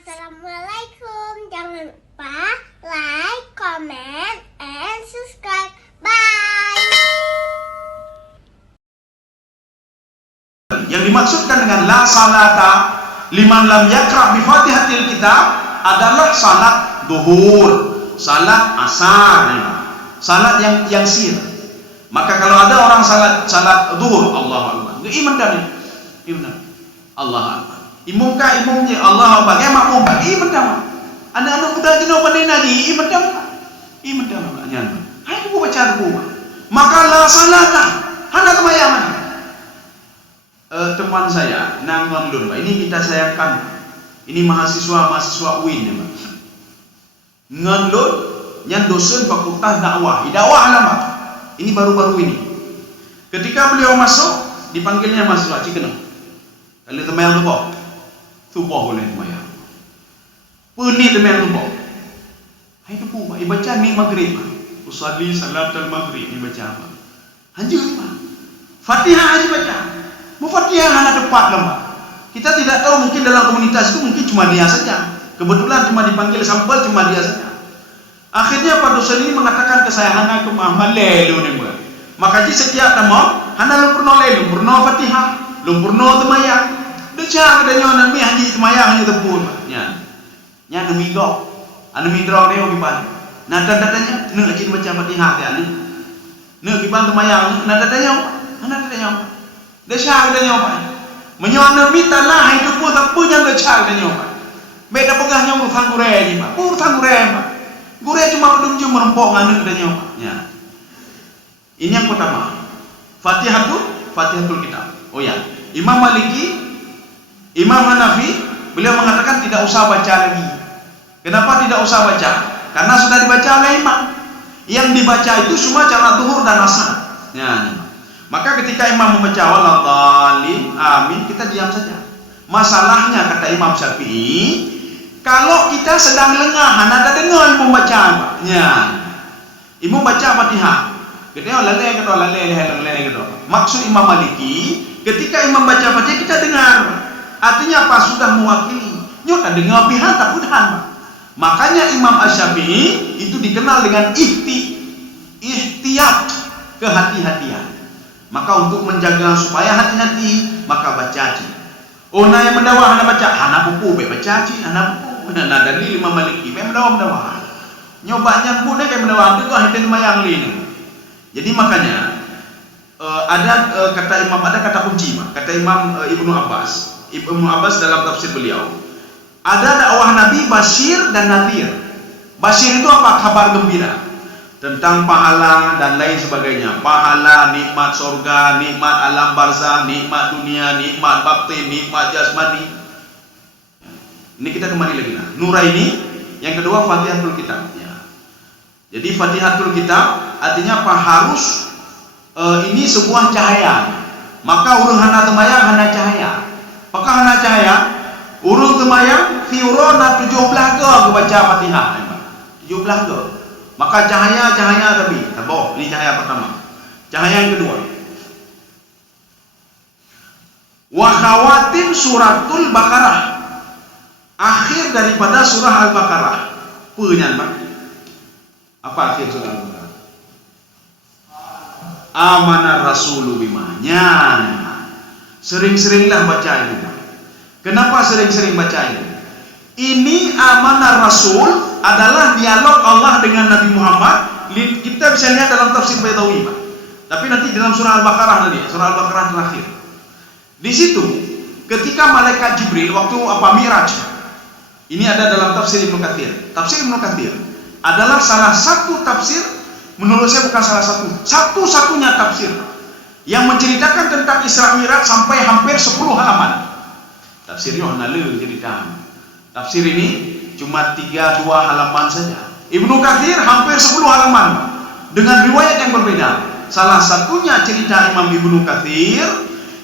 Assalamualaikum. Jangan lupa like, comment, and subscribe. Bye. Yang dimaksudkan dengan la salata liman lam yaqra bi Fatihatil Kitab adalah salat duhur, salat asar, salat yang sir. Maka kalau ada orang salat duhur, Allahu Akbar, iman dan iman, Allahu Akbar, imumka imumnya Allahu Akbar, makmum iman dan anak-anak muda jenuh pandai naji iman dan nyan. Hai tu baca buku. Maka la salata hendak sembahyang. Teman saya nang London, ini kita sayangkan, ini mahasiswa UIN ya, Pak. Ngelon yang dosen fakultas dakwah lah, Pak. Ini baru-baru ini. Ketika beliau masuk, dipanggilnya mahasiswa Cikeno. Kalau temayang tupoh boleh temayang. Puni temayang tupoh. Hai tupoh, Pak. Baca ni maghrib. Usalli salat al-maghrib, baca apa? Hanjur, Pak. Fatihah aja baca. Mufatihah hanya tepat lah, Pak. Kita tidak tahu, mungkin dalam komunitas itu mungkin cuma dia saja. Kebetulan cuma dipanggil sampel, cuma dia saja. Akhirnya Pak dosen ini mengatakan ke saya, hana ke Muhammad lelu nih, Pak. Maka jika setiap tamu, hana lumpurno lelu, lumpurno Fatihah, lumpurno temayang. Deca kadanya nami haji temayang hanya tepun, Pak. Nya nami go, nami draw dia okipan. Nada-nadanya, neng haji baca Fatihah dia ni. Neng okipan temayang, nada-nadanya, nada-nadanya. Desha kadanya apa? Menyoana mita lah itu pun tak punya desha kadanya apa? Beda pegahnya urusan gure ni, Pak. Urusan gure, Pak. Gure cuma pedunjuk merempok nganu kadanya apa? Ya. Ini yang pertama. Fatihatul Kitab. Oh ya. Imam Maliki, Imam Hanafi, beliau mengatakan tidak usah baca lagi. Kenapa tidak usah baca? Karena sudah dibaca oleh imam. Yang dibaca itu cuma cara zuhur dan asar. Ya. Maka ketika imam membaca waladhdallin amin, kita diam saja. Masalahnya kata Imam Syafi'i, kalau kita sedang lengah, ada dengar imam baca, ya. Imam baca Fatihah. Kita lale gitu. Maksud Imam Maliki, ketika imam baca Fatihah kita dengar. Artinya apa? Sudah mewakili. Nyota dengar pihak tak udahan. Makanya Imam Asy-Syafi'i itu dikenal dengan ihtiyat, kehati-hatian. Maka untuk menjaga supaya hati-hati, maka baca ci. Oh, na yang mendawa hana baca, hana buku, baca ci, hana buku. Nah dari Imam Maliki, mendawa. Nyobanya buku kayak mendawa, itu hati mayang lini. Jadi makanya ada kata Imam, ada kata kunci, kata Imam Ibnu Abbas. Ibnu Abbas dalam tafsir beliau, ada dakwah Nabi Bashir dan Nadhir. Bashir itu apa? Kabar gembira tentang pahala dan lain sebagainya. Pahala, nikmat surga, nikmat alam barzah, nikmat dunia, nikmat bakti, nikmat jasmani. Ini kita kembali lagi. Nuraini, yang kedua Fatihatul Kitab. Ya. Jadi Fatihatul Kitab artinya apa? Harus ini sebuah cahaya. Maka urung hana temayang hana cahaya. Apakah hana cahaya? Urung temayang fiurona 17 ke aku baca Fatihah. 17 ke. Maka cahaya tapi taboh, ini cahaya pertama. Cahaya yang kedua, wa khawatim suratul Baqarah, akhir daripada surah Al-Baqarah. Punyan, Pak. Apa akhir surah Al-Baqarah? Amanar Rasulu bima. Sering-seringlah baca itu, Pak. Kenapa sering-sering baca itu? Ini amanah Rasul adalah dialog Allah dengan Nabi Muhammad. Kita bisa lihat dalam tafsir Baitawi, Pak. Tapi nanti dalam surah Al-Baqarah tadi, surah Al-Baqarah terakhir. Di situ ketika malaikat Jibril waktu Mi'raj. Ini ada dalam tafsir Ibnu Katsir. Tafsir Ibnu Katsir adalah salah satu tafsir, menurut saya bukan salah satu, satu-satunya tafsir yang menceritakan tentang Isra Mi'raj sampai hampir 10 halaman. Tafsirnya hanalu cerita. Tafsir ini cuma 32 halaman saja. Ibnu Katsir hampir 10 halaman dengan riwayat yang berbeda. Salah satunya cerita Imam Ibnu Katsir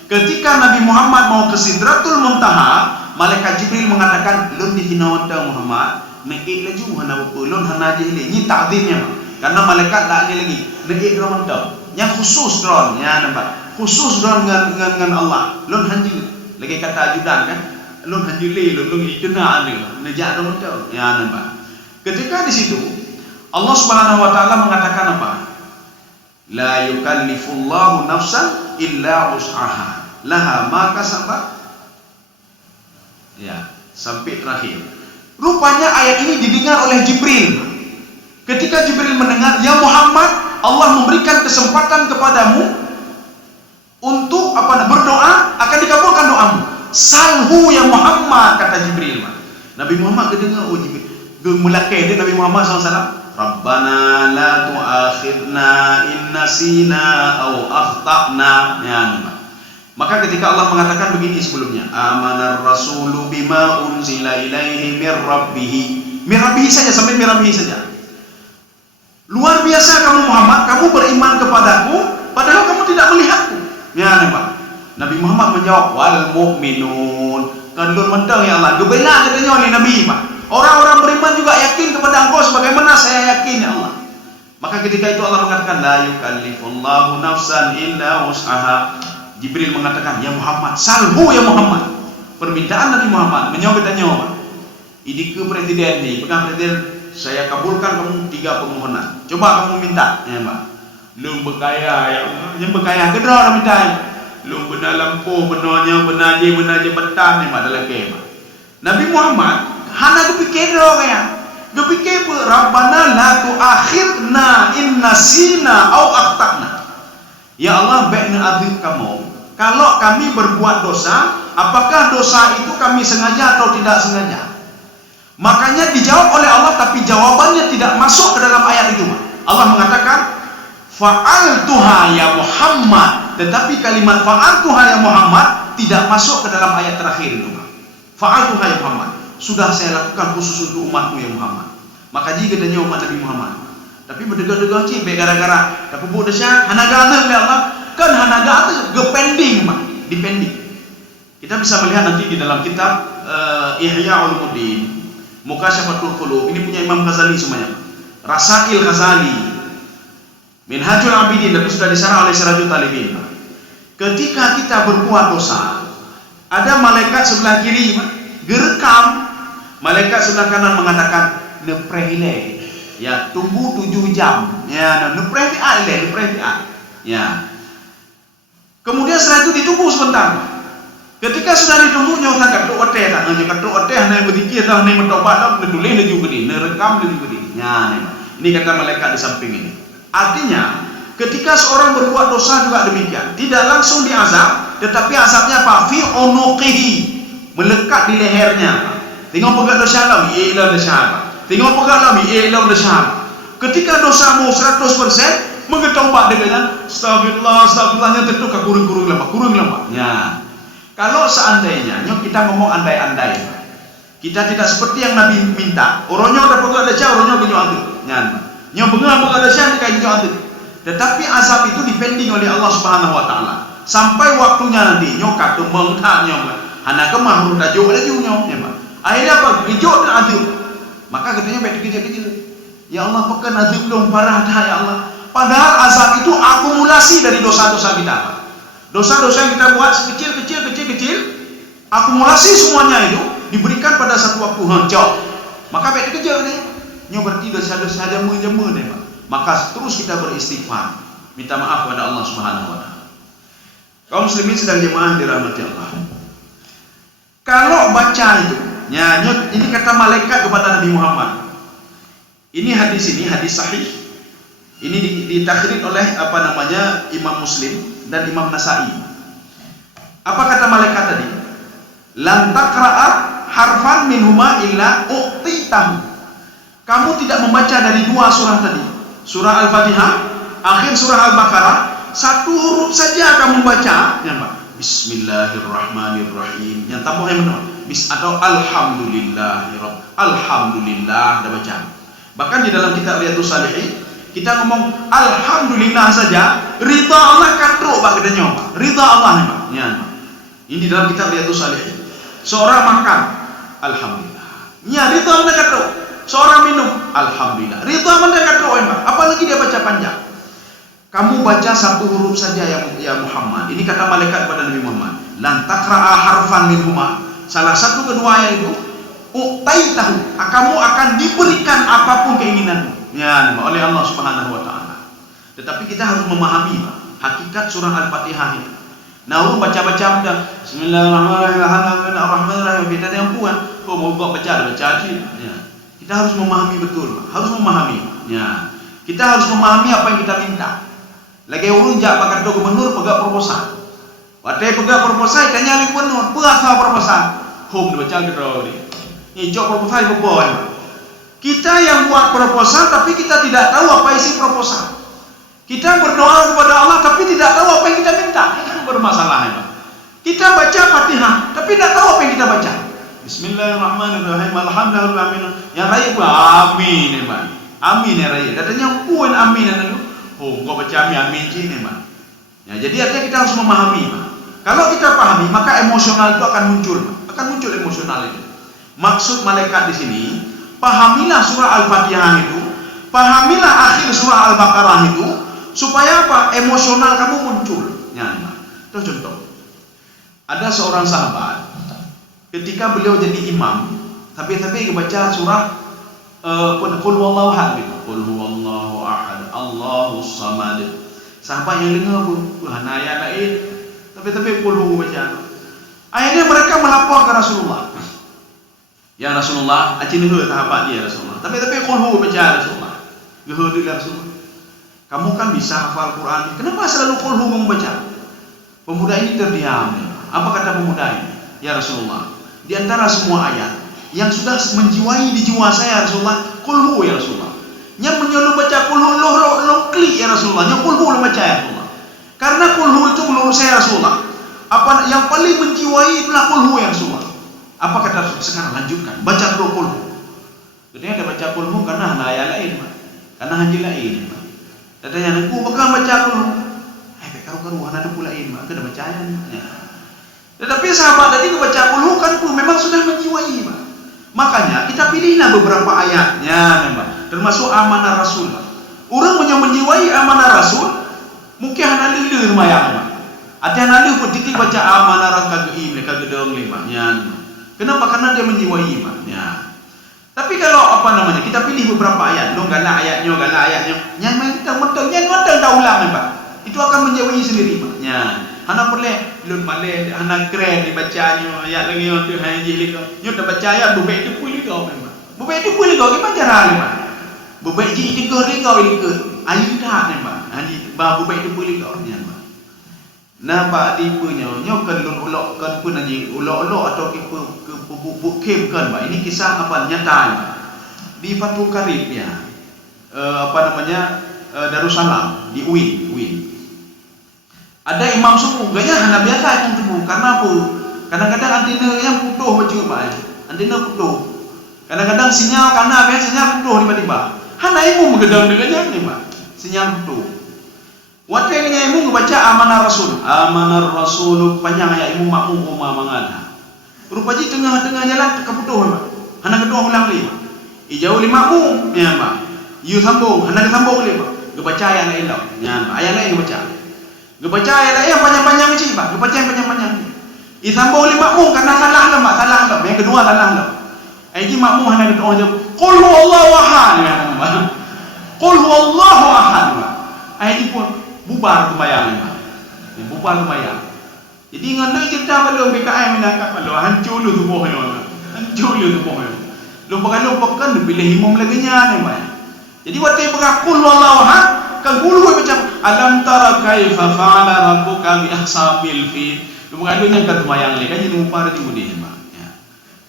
ketika Nabi Muhammad mau ke Sidratul Muntaha, malaikat Jibril mengatakan, "Lun dihinawan ta Muhammad, neik laju hana pulun hana jeli." Ini takdirnya, karena malaikat tak ada lagi. Neik dron ta. Yang khusus dron, ya nampak. Khusus dron dengan Allah. Lun hanji. Lagi kata ajudan kan? Lu hajile lu ikena ni. Nejak dong tu. Ya nampak. Ketika di situ Allah Subhanahu wa taala mengatakan apa? La yukallifullahu nafsan illa wus'aha. Laha ma kasabat. Ya, sampai terakhir. Rupanya ayat ini didengar oleh Jibril. Ketika Jibril mendengar, ya Muhammad, Allah memberikan kesempatan kepadamu untuk berdoa, akan dikabulkan doamu. Salhu ya Muhammad, kata Jibril. Nabi Muhammad kedengar, oh Jibril, gemulakai dia Nabi Muhammad SAW. Rabbana la tu'akhidna in nasina aw akhtana. Ya, maka ketika Allah mengatakan begini sebelumnya, amanar rasulu bima unzila ilaihi mir rabbih. Mir rabbih saja, sampai mir rabbih saja. Luar biasa kamu Muhammad, kamu beriman kepadaku padahal kamu tidak melihatku. Ya, nampak. Nabi Muhammad menjawab, wal mu'minun. Kan lur mentang ya Allah, gebela katanya oleh Nabi, Pak. Orang-orang beriman juga yakin kepada engkau sebagaimana saya yakin ya Allah. Maka ketika itu Allah mengatakan la yukallifullahu nafsan illa wus'aha. Jibril mengatakan, ya Muhammad, salhu ya Muhammad. Permintaan Nabi Muhammad menjawab tanya. Ini ke presiden ni, pegang presiden, saya kabulkan kamu 3 permohonan. Coba kamu minta, ya Pak. Lu berkaya ya Allah, yang berkaya kedra dah minta. Lu benar lampu, benarnya benar je betan ni mak dalam ke Pak. Nabi Muhammad hana kepikir dah kaya. Kepikir apa? Rabbana la tu'akhirna in nasina aw akhtana. Ya Allah, baiknya azab kamu. Kalau kami berbuat dosa, apakah dosa itu kami sengaja atau tidak sengaja? Makanya dijawab oleh Allah, tapi jawabannya tidak masuk ke dalam ayat itu. Allah mengatakan, fa'altuha ya Muhammad. Tetapi kalimat fa'altuha ya Muhammad tidak masuk ke dalam ayat terakhir itu. Fa'altuha ya Muhammad. Sudah saya lakukan khusus untuk umatmu ya Muhammad. Maka jika tanya umat Nabi Muhammad, tapi berdegah-degah cik gara-gara tapi buat dasar hanaga ya Allah, kan hanaga itu gepending Pak, dipending. Kita bisa melihat nanti di dalam kitab Ihya Ulumuddin, Mukasyafatul Qulub, ini punya Imam Ghazali semuanya. Rasail Ghazali, Minhajul Abidin, tapi sudah disarah oleh Sirajul Talibin. Ketika kita berbuat dosa, ada malaikat sebelah kiri gerekam, malaikat sebelah kanan mengatakan neprehile, ya tunggu 7 jam, ya neprehile, ya. Kemudian setelah itu ditunggu sebentar. Ketika sudah ditunggu nyonya katruk oteh tak, nyonya katruk oteh hanya berzikir dah, hanya mentobat dah, menulis lagi begini, nerekam lagi begini. Ya, ini kata malaikat di samping ini. Artinya, ketika seorang berbuat dosa juga demikian, tidak langsung diazab, tetapi azabnya apa? Fi unuqihi, melekat di lehernya. Tengok pegang dosa lama, ialah dosa. Tengok pegang lama, ialah dosa. Ketika dosamu 100%, mengetaubat dengan astagfirullahnya tentu ke kurung lama. Ya. Kalau seandainya, kita ngomong andai-andai, kita tidak seperti yang Nabi minta. Orangnya ada pegang dosa, orangnya genyo atu. Ya. Nyo pegang dosa kayak genyo atu. Tetapi azab itu dipending oleh Allah Subhanahu wa taala. Sampai waktunya nanti nyo kata mengtanya, hana kemah huruf tajuk lagi nyo, ya Pak. Akhirnya apa? Hijau dan azab. Maka katanya baik kecil-kecil. Ya Allah, pekan azab belum parah dah ya Allah. Padahal azab itu akumulasi dari dosa-dosa kita. Dosa-dosa yang kita buat kecil, akumulasi semuanya itu diberikan pada satu waktu hancur. Maka baik kecil ni. Nyo berarti dosa-dosa jama-jama ni Pak. Maka terus kita beristighfar, minta maaf kepada Allah Subhanahu wa taala. Kaum muslimin sedang jemaah dirahmati Allah. Kalau baca itu, ini kata malaikat kepada Nabi Muhammad. Ini hadis sahih. Ini ditakrir oleh Imam Muslim dan Imam Nasai. Apa kata malaikat tadi? Lan taqra'a harfan minhuma illa u'titahu. Kamu tidak membaca dari 2 surah tadi. Surah Al-Fatihah, akhir surah Al-Baqarah, 1 huruf saja kamu baca, ya Pak. Bismillahirrahmanirrahim. Yang tambah yang benar. Atau Alhamdulillah dah baca. Bahkan di dalam kitab Riyadhus Shalihin kita ngomong alhamdulillah saja, ridha Allah katruk Pak katanya Pak. Ridha Allah nih Pak. Ya, Pak. Ini di dalam kitab Riyadhus Shalihin. Seorang makan, alhamdulillah. Ya, ridha Allah katruk. Seorang minum, alhamdulillah. Ridha Allah katruk Pak. Apalagi dia baca panjang. Kamu baca 1 huruf saja ya Muhammad. Ini kata malaikat kepada Nabi Muhammad. Lan taqra'a harfan minhuma. Salah satu kedua ayat itu, tahu, kamu akan diberikan apapun keinginanmu. Ya, oleh Allah Subhanahu wa taala. Tetapi kita harus memahami hakikat surah Al-Fatihah itu. Nah, orang baca-baca dah Bismillahirrahmanirrahim, kita yang puan, mau baca aja. Ya. Kita harus memahami betul, harus memahami. Ya. Kita harus memahami apa yang kita minta. Lagi urun jak pakai do gubernur pegak proposal. Wadai pegak proposal tanya lagi gubernur, berasa proposal. Home baca gitu ni. Ni jok proposal bobon. Kita yang buat proposal tapi kita tidak tahu apa isi proposal. Kita berdoa kepada Allah tapi tidak tahu apa yang kita minta. Itu bermasalah ya. Kita baca Fatihah tapi tidak tahu apa yang kita baca. Bismillahirrahmanirrahim. Alhamdulillah. Yang raya pun amin ya, Pak. Amin ya raya. Katanya pun amin ya. Oh, kau baca amin sini, Pak. Ya, jadi artinya kita harus memahami, Pak. Kalau kita pahami, maka emosional itu akan muncul, Pak. Akan muncul emosional itu. Maksud malaikat di sini, pahamilah surah Al-Fatihah itu, pahamilah akhir surah Al-Baqarah itu, supaya apa? Emosional kamu muncul. Ya, itu contoh. Ada seorang sahabat, ketika beliau jadi imam, tapi baca surah Qul huwallahu ahad, Qul huwallahu ahad, Allahus samad. Sahabat yang dengar pun, hana ayat lain, tapi Qul hu baca. Akhirnya mereka melapor ke Rasulullah. Ya Rasulullah, acin dulu sahabat dia Rasulullah. Tapi Qul hu baca Rasulullah. Gehud dia Rasulullah. Kamu kan bisa hafal Quran, kenapa selalu Qul hu membaca? Pemuda ini terdiam. Apa kata pemuda ini? Ya Rasulullah, di antara semua ayat yang sudah menjiwai di jiwa saya Rasulullah, Qul hu ya Rasulullah. Yang menyuruh baca Qul hu lo klik ya Rasulullah. Yang Qul hu lo baca ya Rasulullah. Karena Qul hu itu menurut saya Rasulullah, apa yang paling menjiwai adalah Qul hu ya Rasulullah. Apa kata Rasulullah? Sekarang lanjutkan, baca dulu Qul hu. Jadi ada baca Qul hu karena hana ayat lain, karena haji lain. Katanya aku bakal baca Qul hu. Karu-karu hana pula lain, maka dah baca ayat. Tetapi sahabat tadi baca Qul hu kan memang sudah menjiwai, Pak. Makanya kita pilihlah beberapa ayatnya, termasuk amanah Rasul. Orang yang menjiwai amanah Rasul, mungkin hana lilir mayang. Ada hana lilir pun titik baca amanah Rasul mereka gedong lima. Kenapa? Karena dia menjiwai, Pak. Ya. Tapi kalau kita pilih beberapa ayat, lo galak ayatnya, yang mentang-mentang dah ulang, Pak. Itu akan menjiwai sendiri, Pak. Ya. Hana boleh lun malay hana keren dibacanya ayat lagi tu haji liko nyo dah baca ayat bebek tu pulih kau memang bebek tu pulih kau gimana cara ni Pak bebek ji tiga liko ayu dah ni Pak haji ba bebek tu pulih kau ni Pak nah Pak tipenya nyo kan lun ulok kan pun haji ulok-ulok atau ke bukem kan Pak ini kisah apa nyata di Fathul Qarib ya Darussalam di UIN. Ada imam subuh, gaya hana biasa imam subuh. Karena apa? Kadang-kadang antena yang putus baca Pak. Antena putus. Kadang-kadang sinyal karena biasa sinyal putus tiba-tiba. Hana imam menggedang dengannya ni Pak. Sinyal putus. Waktu yang imam baca amanah Rasul. Amanah Rasul panjang ayat imam makmum umma mangada. Rupanya tengah-tengah jalan terputus Pak. Hana kedua ulang lagi Pak. Ijau lima makmum ya Pak. You sambung, hana disambung lagi Pak. Baca ayat lain dah. Ya Pak. Ayat lain baca. Baca ayat yang panjang-panjang je Pak. Baca yang panjang-panjang. Isambung oleh makmum karena salah lah Pak. Salah lah. Yang kedua salah lah. Ini makmum hanya berdoa je. Qul huwallahu ahad. Qul huwallahu ahad. Ini pun bubar sembahyang Pak. Bubar sembahyang. Jadi ngandai cerita belum BKM menangkap belum hancur lu tubuhnya. Hancur lu tubuhnya. Lupa-lupa kan pilih imam lagi nya ni Pak. Jadi waktu berqul huwallahu ahad kan bulu macam alam tara kaifa fa'ala rabbuka bi ashabil fil. Lumangnya kan bayang le kan jadi upar di mudi Pak. Ya.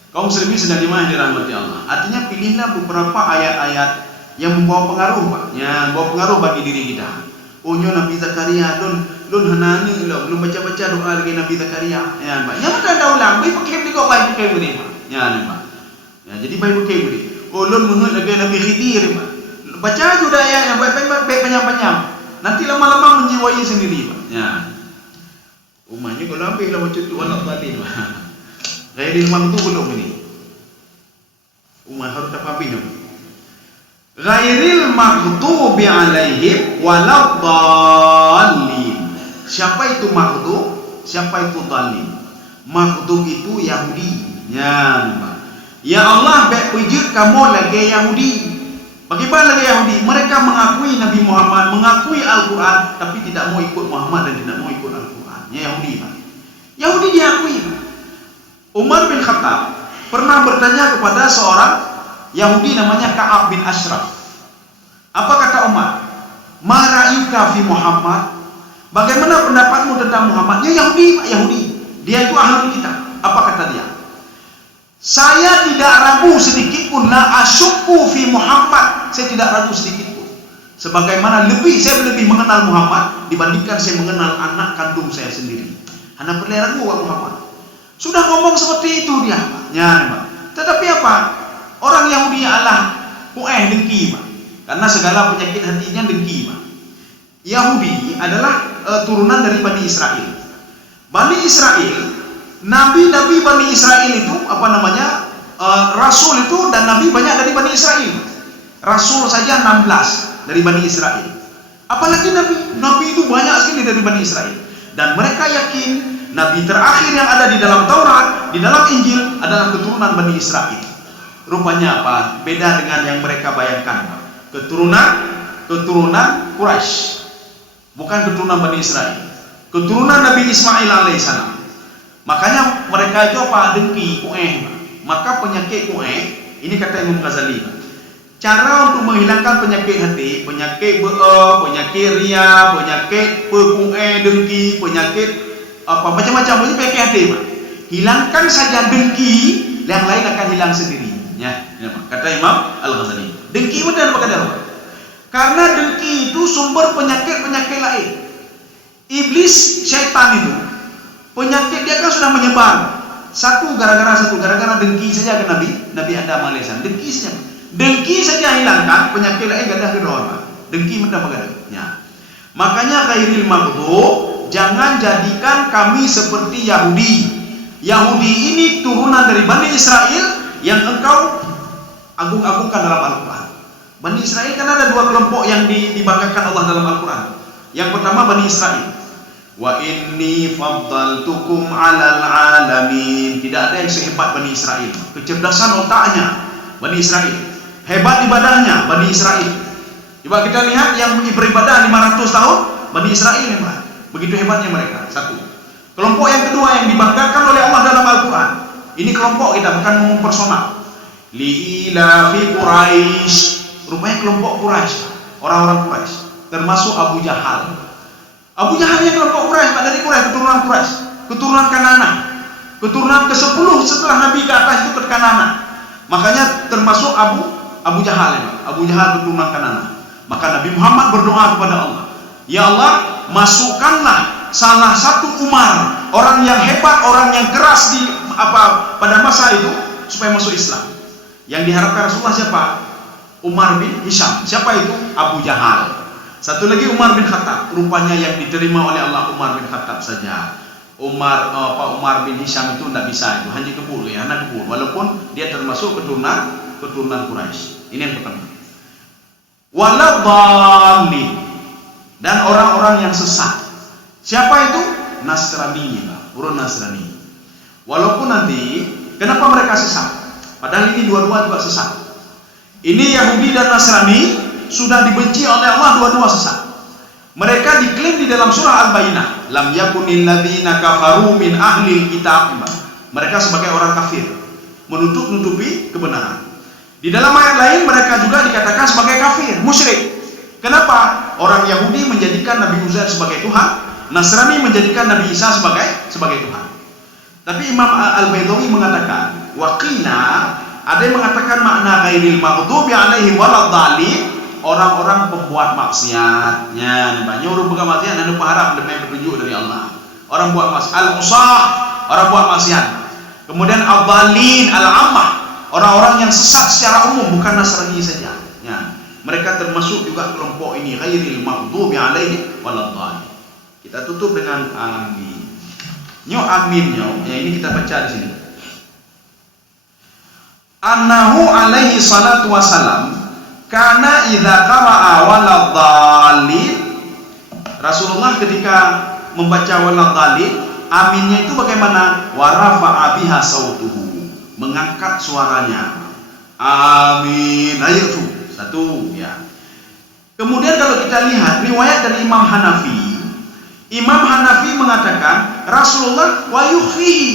Kaum muslimin sedang dimana dirahmati Allah. Artinya pilihlah beberapa ayat-ayat yang membawa pengaruh Pak. Ya, membawa pengaruh bagi diri kita. Oh nyo Nabi Zakaria lun hanani lo belum baca-baca doa lagi Nabi Zakaria. Ya Pak. Yang ada ulang baik pakai juga baik pakai mudi Pak. Ya ni Pak. Ya jadi baik pakai mudi. Oh lun mengut lagi Nabi Khidir Pak. Baca sudah ayat yang baik-baik panjang-panjang. Nanti lama-lama menjiwai sendiri Pak. Ya. Umahnya kalau ambil lah macam tu anak tadi Pak. Gaya di rumah tu belum ini. Umah harus tak habis tu. Ghairil maghdubi alaihim waladdallin. Siapa itu maghdub? Siapa itu dhalin? Makhdum itu Yahudi. Ya Allah, baik wujud kamu lagi Yahudi. Bagaimana lagi Yahudi? Mereka mengakui Nabi Muhammad, mengakui Al-Quran, tapi tidak mau ikut Muhammad dan tidak mau ikut Al-Quran. Ya Yahudi, Pak. Yahudi diakui, Pak. Umar bin Khattab pernah bertanya kepada seorang Yahudi namanya Ka'ab bin Ashraf. Apa kata Umar? Ma ra'yuka fi Muhammad? Bagaimana pendapatmu tentang Muhammad? Ya Yahudi, Pak, Yahudi. Dia itu ahlul kitab. Apa kata dia? Saya tidak ragu sedikit pun, la asyukku fi Muhammad. Saya tidak ragu sedikit pun. Sebagaimana saya lebih mengenal Muhammad dibandingkan saya mengenal anak kandung saya sendiri. Hanya perlu ragu Muhammad. Sudah ngomong seperti itu dia, Pak. Ya, Pak. Tetapi apa? Orang Yahudi Allah dengki, Pak. Karena segala penyakit hatinya dengki, Pak. Yahudi adalah turunan dari Bani Israel. Bani Israel, Nabi-Nabi Bani Israel itu Rasul itu dan Nabi banyak dari Bani Israel. Rasul saja 16 dari Bani Israel. Apalagi Nabi itu banyak sekali dari Bani Israel. Dan mereka yakin Nabi terakhir yang ada di dalam Taurat, di dalam Injil adalah keturunan Bani Israel. Rupanya apa? Beda dengan yang mereka bayangkan. Keturunan Quraisy, bukan keturunan Bani Israel. Keturunan Nabi Ismail alaihissalam. Makanya mereka itu dengki, Maka penyakit ini kata Imam Ghazali, cara untuk menghilangkan penyakit hati, penyakit penyakit ria, penyakit dengki, penyakit macam-macam penyakit hati, Pak. Hilangkan saja dengki, yang lain akan hilang sendiri. Ya, kata Imam Al-Ghazali. Dengki benar apa kata? Karena dengki itu sumber penyakit-penyakit lain. Iblis, syaitan itu penyakit dia kan sudah menyebar. Satu gara-gara dengki saja ke Nabi Adam alaihissalam. Dengki saja hilangkan, penyakit lain gadah ke bawah. Dengki mentah begadah. Ya. Makanya ghairil maghdub, jangan jadikan kami seperti Yahudi. Yahudi ini turunan dari Bani Israel yang engkau agung-agungkan dalam Al-Quran. Bani Israel kan ada dua kelompok yang dibanggakan Allah dalam Al-Quran. Yang pertama Bani Israel. Wa inni faddaltukum 'alal 'alamin. Tidak ada yang sehebat Bani Israel. Kecerdasan otaknya Bani Israel, hebat ibadahnya Bani Israel. Coba kita lihat yang beribadah 500 tahun Bani Israel hebat. Begitu hebatnya mereka. Satu. Kelompok yang kedua yang dibanggakan oleh Allah dalam Al-Quran. Ini kelompok kita bukan ngomong personal. Li'ila fi Quraisy. Rupanya kelompok Quraisy, orang-orang Quraisy, termasuk Abu Jahal. Abu Jahal yang kelompok Quraisy, dari Quraisy, keturunan Quraisy, keturunan Kanana, keturunan ke-10 setelah Nabi ke atas itu ke Kanana. Makanya termasuk Abu Jahal ya, Abu Jahal keturunan Kanana. Maka Nabi Muhammad berdoa kepada Allah, ya Allah, masukkanlah salah satu Umar, orang yang hebat, orang yang keras pada masa itu supaya masuk Islam. Yang diharapkan Rasulullah siapa? Umar bin Hisham. Siapa itu? Abu Jahal. Satu lagi Umar bin Khattab. Rupanya yang diterima oleh Allah Umar bin Khattab saja. Umar bin Hisham itu tidak bisa, itu hanya kebul ya, anak kebul. Walaupun dia termasuk keturunan Quraisy. Ini yang pertama. Waladhdallin, dan orang-orang yang sesat. Siapa itu? Nasrani, urun Nasrani. Walaupun nanti kenapa mereka sesat? Padahal ini dua-dua juga sesat. Ini Yahudi dan Nasrani sudah dibenci oleh Allah, dua-dua sesat. Mereka diklaim di dalam surah Al-Bayyinah, lam yakunil ladzina kafaru min ahlil kitab. Mereka sebagai orang kafir, menutup-nutupi kebenaran. Di dalam ayat lain mereka juga dikatakan sebagai kafir, musyrik. Kenapa? Orang Yahudi menjadikan Nabi Uzair sebagai Tuhan, Nasrani menjadikan Nabi Isa sebagai Tuhan. Tapi Imam Al-Baydawi mengatakan, waqila, ada yang mengatakan makna ghairil maghdubi alaihim waladhdallin, orang-orang pembuat maksiatnya. Banyak orang bukan maksiat, anda berharap demi petunjuk dari Allah. Orang buat maksiat, al-usah, orang buat maksiat. Kemudian al-dhalin, al-ammah, orang-orang yang sesat secara umum, bukan Nasrani saja. Ya. Mereka termasuk juga kelompok ini, ghairil maghdubi alaihim waladhdallin. Kita tutup dengan amin. Aminnya, ya ini kita baca di sini. Annahu alaihi salatu wassalam karena idza qara'a waladhdallin, Rasulullah ketika membaca waladhdallin aminnya itu bagaimana? Wa rafa'a biha sautuhu, mengangkat suaranya. Amin. Ayo tuh, satu ya. Kemudian kalau kita lihat riwayat dari Imam Hanafi, Imam Hanafi mengatakan Rasulullah wa yukhfihi,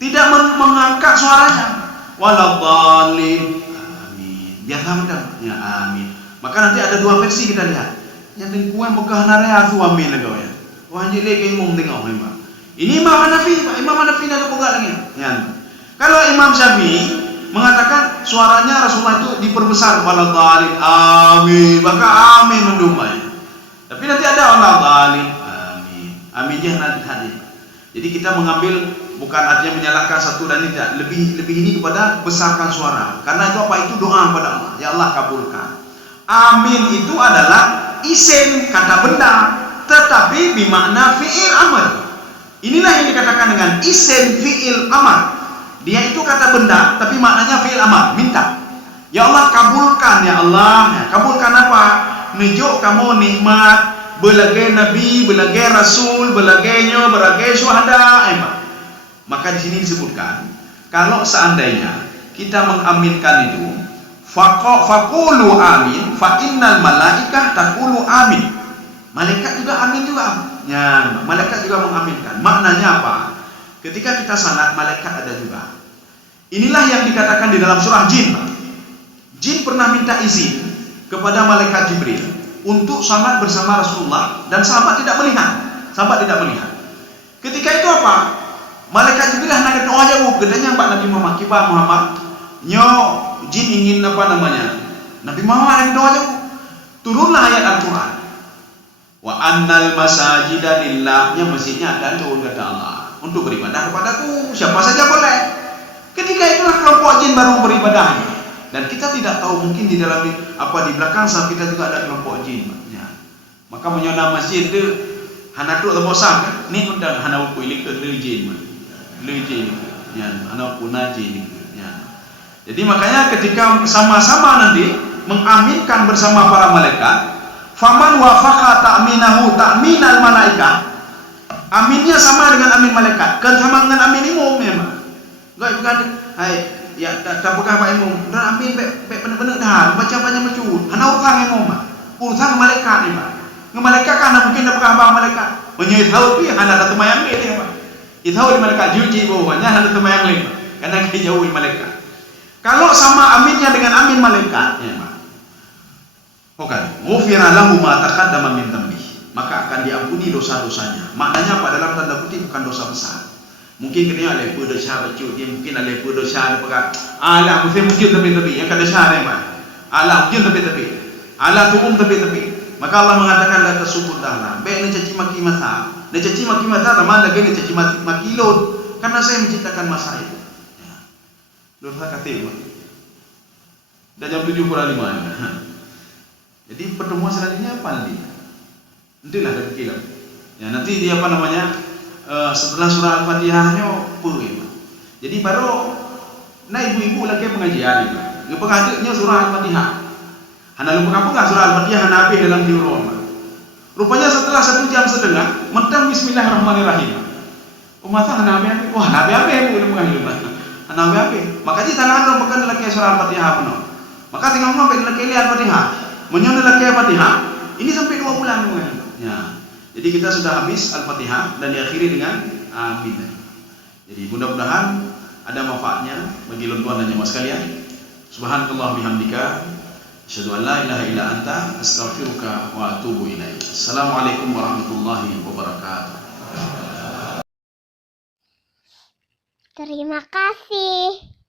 tidak mengangkat suaranya. Waladhdallin. Amin. Biasa betul. Ya amin. Maka nanti ada dua versi kita lihat. Yang dengkuan bekah naraya tu amin lagi ya. Wah jadi lagi ngomong tengok memang. Ini Imam Hanafi, Imam Hanafi ada pegang lagi. Ya. Kalau Imam Syafi'i mengatakan suaranya Rasulullah itu diperbesar, waladhdallin. Amin. Maka amin mendumai. Tapi nanti ada waladhdallin. Amin. Aminnya nanti hadir. Jadi kita mengambil bukan artinya menyalahkan satu dan tidak, lebih ini kepada besarkan suara. Karena itu apa? Itu doa kepada Allah. Ya Allah kabulkan. Amin itu adalah isim, kata benda, tetapi bermakna fi'il amr. Inilah yang dikatakan dengan isim fi'il amr. Dia itu kata benda, tapi maknanya fi'il amr, minta. Ya Allah kabulkan, ya Allah. Ya, kabulkan apa? Nunjuk kamu nikmat, belagai nabi, belagai rasul, belagainya, belagai syuhada. Maka di sini disebutkan, kalau seandainya kita mengaminkan itu, faqulu amin, fa innal malaikah taqulu amin. Malaikat juga amin juga. Ya, malaikat juga mengaminkan. Maknanya apa? Ketika kita salat, malaikat ada juga. Inilah yang dikatakan di dalam surah Jin. Jin pernah minta izin kepada malaikat Jibril untuk salat bersama Rasulullah dan sahabat tidak melihat. Sahabat tidak melihat. Ketika itu apa? Malaikat Jibril nak doa jauh, gedenya Pak Nabi Muhammad, kibar Muhammad. Nyo jin ingin apa namanya? Nabi Muhammad nak doa jauh. Turunlah ayat Al-Qur'an. Wa annal masajida lillah, nya masjidnya ada turun kata Allah untuk beribadah kepadaku, siapa saja boleh. Ketika itulah kelompok jin baru beribadah. Dan kita tidak tahu, mungkin di dalam di belakang sah kita juga ada kelompok jin. Ya. Maka menyona masjid itu hana tu terbosang kan? Ni undang hana upu ilik ke jin. Jin. Ya, hana upu najin. Ya. Jadi makanya ketika sama-sama nanti mengaminkan bersama para malaikat, faman wafaqa ta'minahu ta'minal malaikah, aminnya sama dengan amin malaikat, kan sama dengan amin imam memang. Enggak bukan hai ya tak pegang Pak imam. Dan amin benar-benar dah baca banyak macam. Hana urusan imam. Urusan malaikat ni Pak. Malaikat kan mungkin dah pegang bang malaikat. Punya tahu pi hana ada temayang ni Pak. Tahu di malaikat juji bawahnya hana temayang ni Pak. Karena kita jauh di malaikat. Kalau sama aminnya dengan amin malaikat ya Pak. Oke, ghufira lahu ma taqaddama min dhanbi, maka akan diampuni dosa-dosanya. Maknanya apa? Dalam tanda kutip bukan dosa besar. Mungkin kena ada dosa bacuk, dia mungkin ada dosa dekat alah mungkin tepi-tepi yang kada syar Pak. Alah mungkin tepi-tepi. Alah tuum tepi-tepi. Maka Allah mengatakan la tasubut dahna. Baik ni caci maki masa. Ni caci maki masa sama lagi ni caci maki lod. Karena saya menciptakan masa itu. Ya. Dosa kata dah jam 7:05. Jadi pertemuan selanjutnya apa nanti? Nantilah ada pikiran. Ya nanti dia apa namanya setelah surah Al-Fatihahnya apa? Jadi baru naik ibu-ibu lagi pengajian. Dia pengajiannya surah Al-Fatihah. Hana lupa apa surah Al-Fatihah hana habis dalam diuron. Rupanya setelah 1 jam setengah mentang Bismillahirrahmanirrahim. Masa hana habis? Wah hana habis ibu pengajian. Hana habis. Makanya tangan bukan lagi surah Al-Fatihah penuh. Maka tinggal ngomong lagi Al-Fatihah. Menyona lagi Al-Fatihah, ini sampai 2 bulan ya. Jadi kita sudah habis Al-Fatihah dan diakhiri dengan amin. Jadi mudah-mudahan ada manfaatnya bagi tuan dan jemaah sekalian. Subhanakallah bihamdika, asyhadu an la ilaha illa anta, astaghfiruka wa atubu ilaik. Assalamualaikum warahmatullahi wabarakatuh. Terima kasih.